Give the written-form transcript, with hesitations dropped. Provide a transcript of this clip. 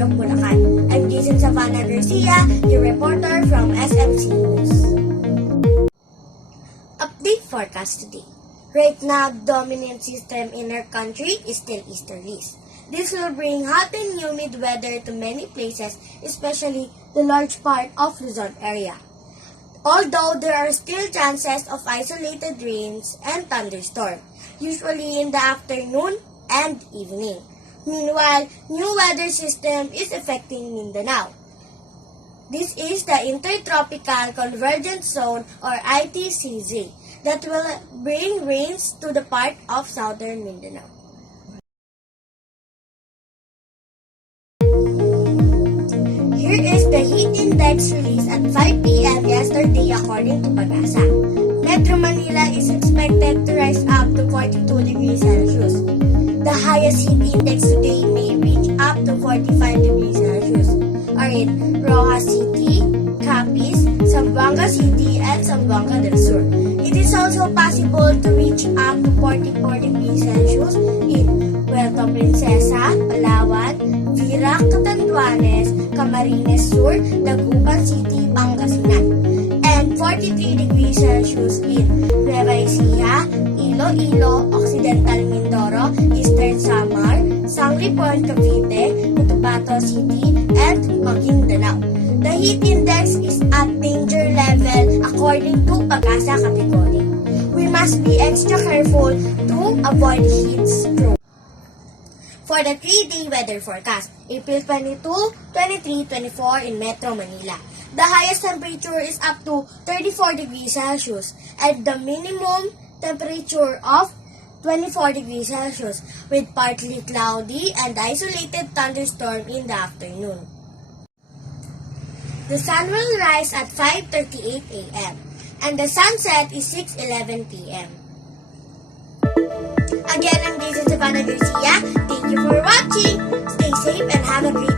City of Bulacan. I'm Jason Savannah Garcia, your reporter from SMC News. Update forecast today. Right now, dominant system in our country is still easterlies. This will bring hot and humid weather to many places, especially the large part of Luzon area. Although there are still chances of isolated rains and thunderstorms, usually in the afternoon and evening. Meanwhile, new weather system is affecting Mindanao. This is the Intertropical Convergence Zone or ITCZ that will bring rains to the part of southern Mindanao. Here is the heat index released at 5 p.m. yesterday according to Pag-asa. Metro Manila is expected to rise up to 42 degrees Celsius. The highest heat index today may reach up to 45 degrees Celsius are in Rojas City, Capiz, Zamboanga City, and Zamboanga del Sur. It is also possible to reach up to 44 degrees Celsius in Puerto Princesa, Palawan, Vira, Catanduanes, Camarines Sur, Dagupan City, Pangasinan, and 43 degrees Celsius in Nueva Ecija, Iloilo, Occidental Mindoro, Eastern Samar, Sanglipan, Cavite, Cotabato City, and Maguindanao. The heat index is at danger level according to Pag-asa category. We must be extra careful to avoid heat stroke. For the 3-day weather forecast, April 22, 23, 24 in Metro Manila. The highest temperature is up to 34 degrees Celsius and the minimum temperature of 24 degrees Celsius with partly cloudy and isolated thunderstorm in the afternoon. The sun will rise at 5:38 a.m. and the sunset is 6:11 p.m. Again, I'm Jason Savannah Garcia. Thank you for watching. Stay safe and have a great